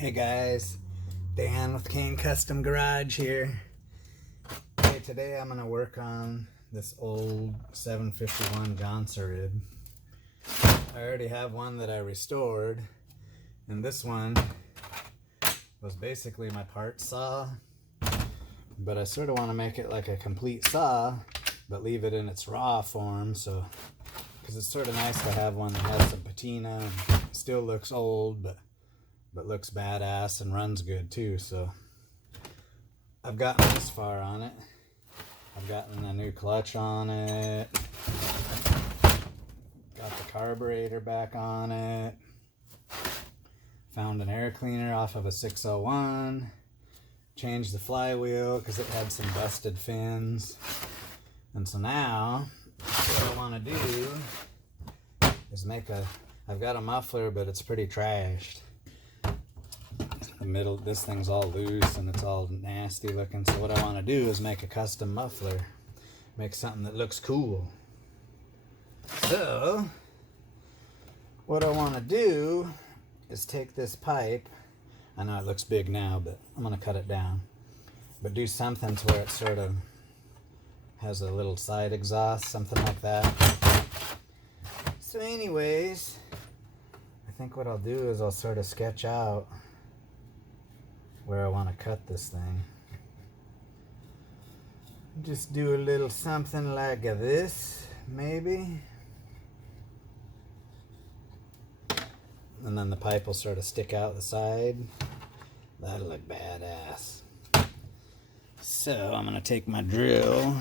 Hey guys, Dan with King Custom Garage here. Hey, today I'm going to work on this old 751 Jonsered. I already have one that I restored, and this one was basically my part saw, but I sort of want to make it like a complete saw, but leave it in its raw form, so because it's sort of nice to have one that has some patina and still looks old, but looks badass and runs good too. So I've gotten this far on it. I've gotten a new clutch on it, got the carburetor back on it, found an air cleaner off of a 601, changed the flywheel because it had some busted fins. And so now what I want to do is I've got a muffler, but it's pretty trashed. The middle, this thing's all loose and it's all nasty looking. So what I want to do is make a custom muffler, make something that looks cool. So what I want to do is take this pipe. I know it looks big now, but I'm going to cut it down, but do something to where it sort of has a little side exhaust, something like that. So anyways, I think what I'll do is I'll sort of sketch out where I want to cut this thing. Just do a little something like this, maybe. And then the pipe will sort of stick out the side. That'll look badass. So I'm going to take my drill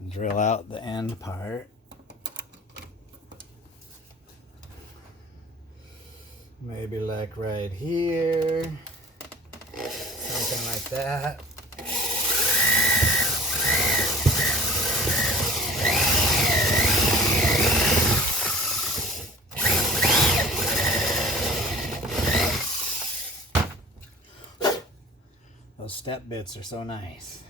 and drill out the end part. Maybe like right here, something like that. Those step bits are so nice.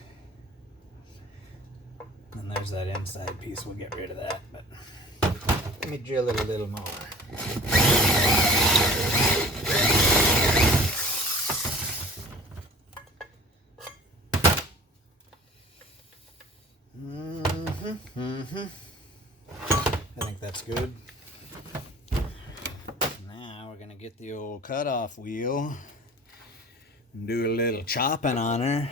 And there's that inside piece, we'll get rid of that, but let me drill it a little more. I think that's good. Now we're gonna get the old cutoff wheel and do a little chopping on her.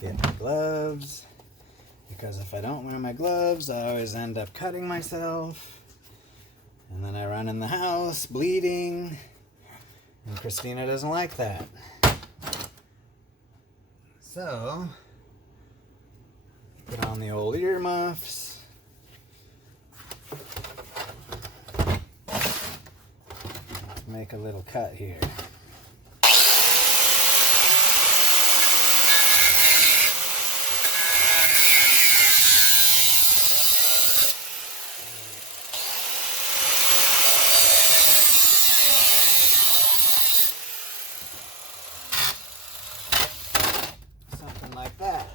Get my gloves, because if I don't wear my gloves, I always end up cutting myself. And then I run in the house bleeding, and Christina doesn't like that. So, put on the old earmuffs. Let's make a little cut here. Like that.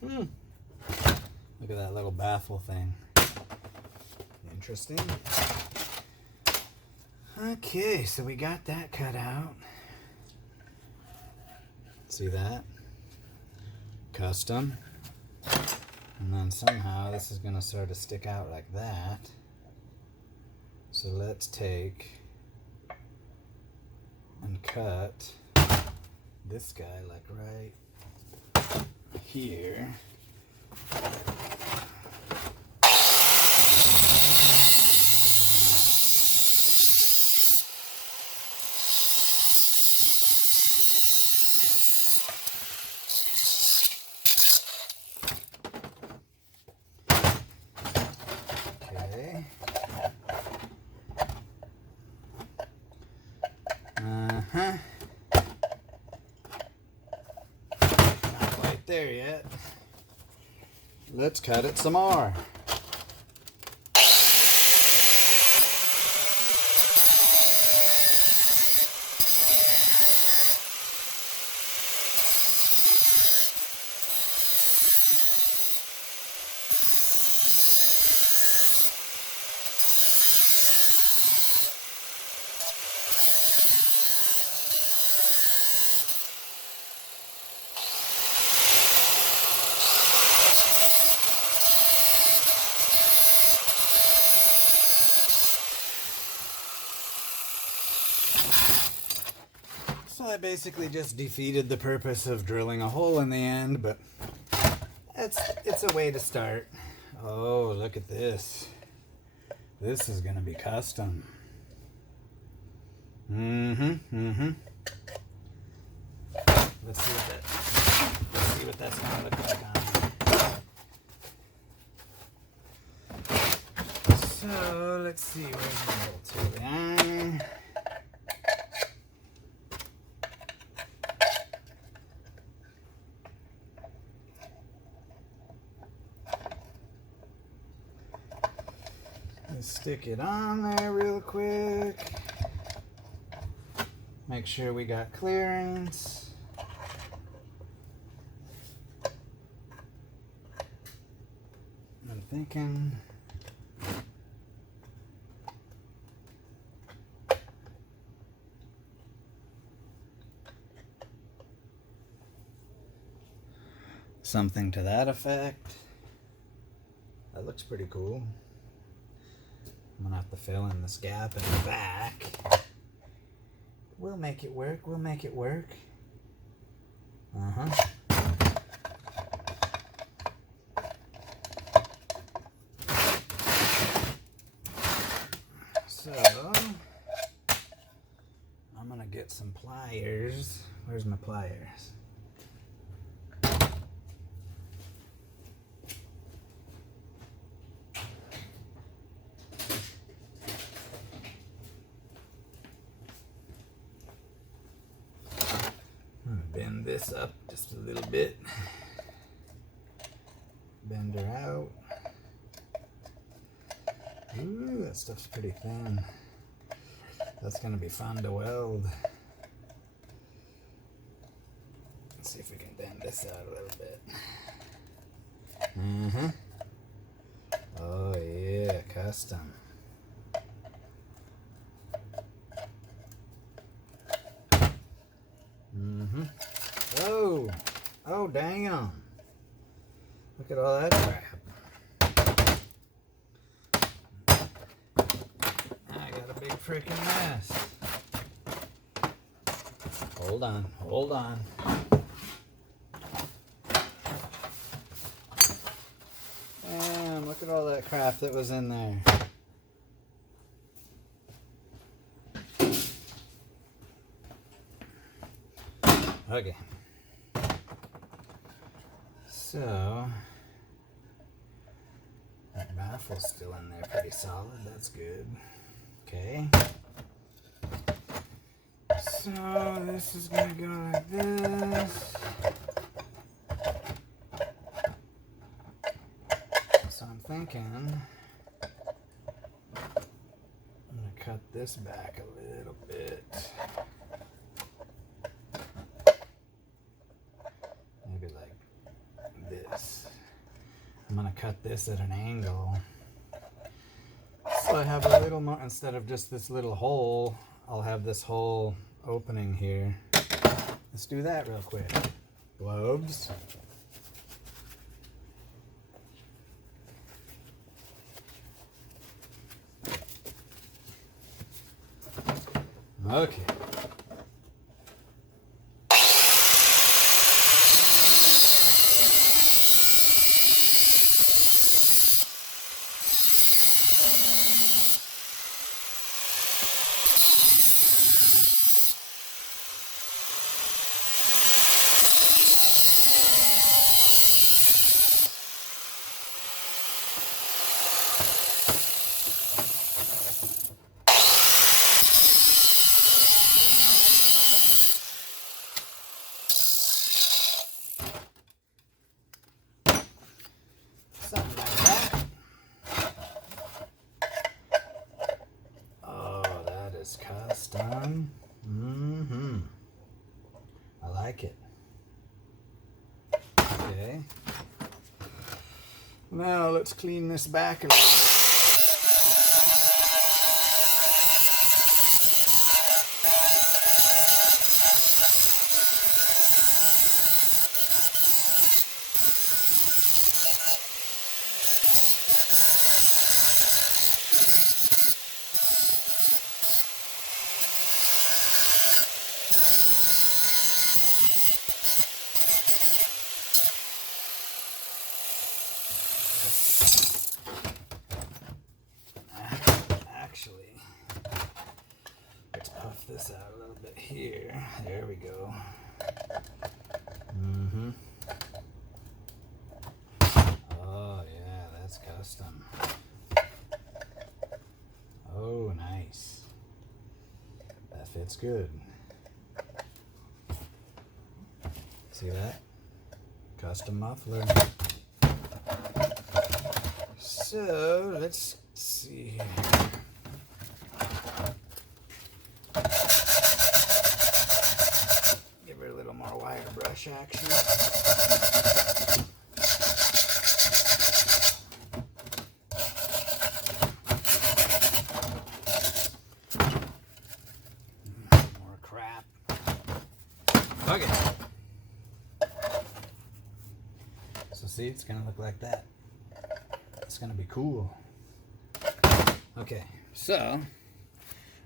Look at that little baffle thing. Interesting. Okay, so we got that cut out. See that? Custom. And then somehow this is going to sort of stick out like that. So let's take and cut this guy like right here. Okay. There yet. Let's cut it some more. So I basically just defeated the purpose of drilling a hole in the end, but it's a way to start. Oh, look at this. This is gonna be custom. Let's see what that's gonna look like on here. So let's see, where's the bolts? Here they are. Let's stick it on there real quick. Make sure we got clearance. I'm thinking something to that effect. That looks pretty cool. I'm gonna have to fill in this gap in the back. We'll make it work. We'll make it work. So I'm gonna get some pliers. Where's my pliers? Bend this up just a little bit. Bend her out. Ooh, that stuff's pretty thin. That's gonna be fun to weld. Let's see if we can bend this out a little bit. Oh yeah, custom. Oh damn. Look at all that crap. I got a big freaking mess. Hold on, hold on. Damn, look at all that crap that was in there. Okay. So, that baffle's still in there pretty solid. That's good. Okay. So, this is going to go like this. So, I'm thinking I'm going to cut this back a little bit. Maybe like this. I'm gonna cut this at an angle. So I have a little more, instead of just this little hole, I'll have this whole opening here. Let's do that real quick. Globes. Okay. Something like that. Oh, that is custom. I like it. Okay. Now let's clean this back a little bit. Actually, let's puff this out a little bit here. There we go. Oh yeah, that's custom. Oh, nice. That fits good. See that? Custom muffler. So let's see here. Give her a little more wire brush action. More crap. Okay. So see, it's gonna look like that. It's gonna be cool. Okay, so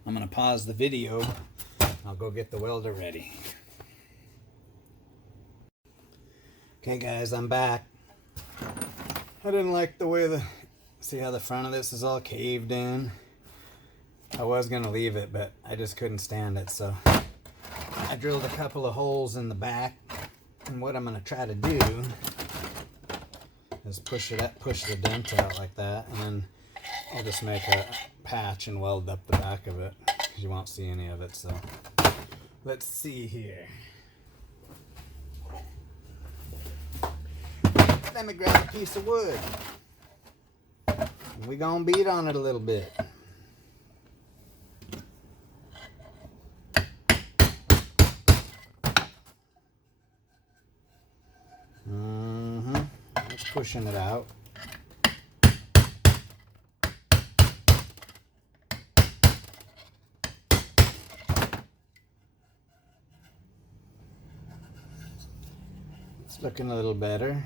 I'm gonna pause the video. I'll go get the welder ready. Okay guys, I'm back. I didn't like the way see how the front of this is all caved in. I was gonna leave it, but I just couldn't stand it, so I drilled a couple of holes in the back. And what I'm gonna try to do is push the dent out like that, and then I'll just make a patch and weld up the back of it, because you won't see any of it. So let's see here. Let me grab a piece of wood, and we're gonna beat on it a little bit. It's pushing it out. It's looking a little better.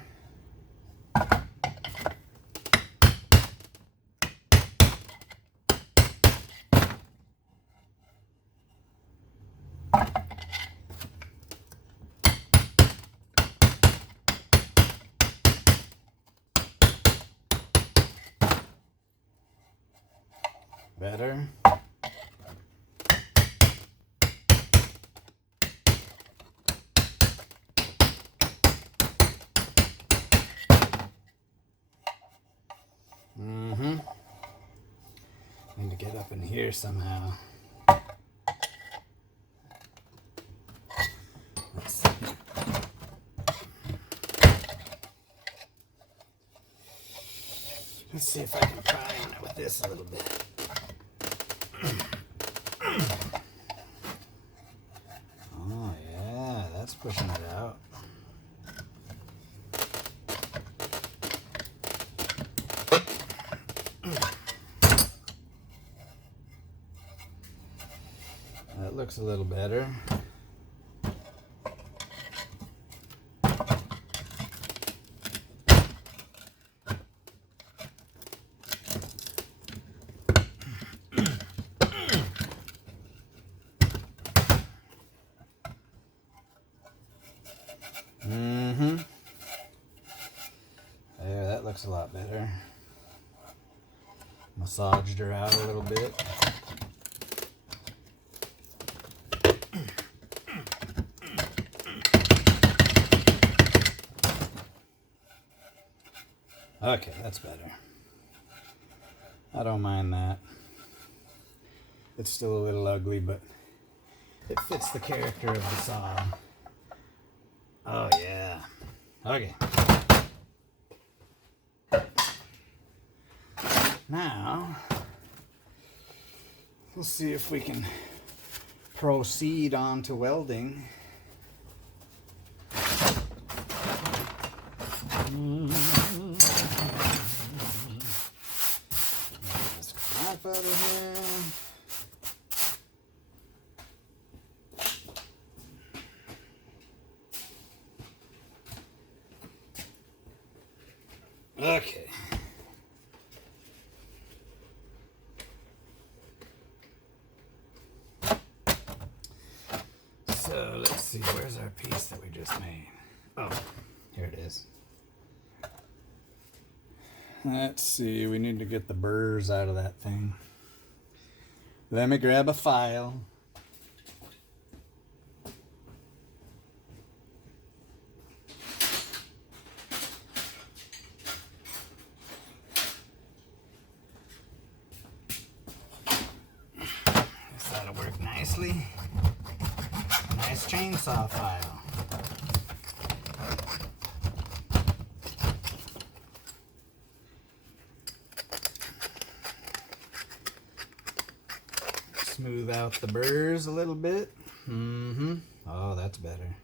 Better. Need to get up in here somehow. Let's see. Let's see if I can pry on it with this a little bit. Oh yeah, that's pushing it out. That looks a little better. There, that looks a lot better. Massaged her out a little bit. Okay, that's better. I don't mind that. It's still a little ugly, but it fits the character of the saw. Oh yeah. Okay. Now, we'll see if we can proceed on to welding. This crap out of here. Okay. So let's see, where's our piece that we just made? Oh, here it is. Let's see, we need to get the burrs out of that thing. Let me grab a file. Guess that'll work nicely. Nice chainsaw file. Smooth out the burrs a little bit. Oh, that's better.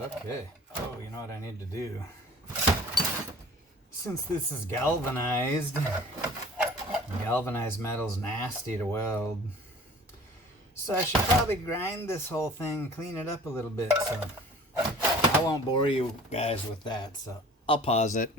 Okay. Oh, you know what I need to do? Since this is galvanized metal's nasty to weld. So I should probably grind this whole thing, clean it up a little bit. So I won't bore you guys with that. So I'll pause it.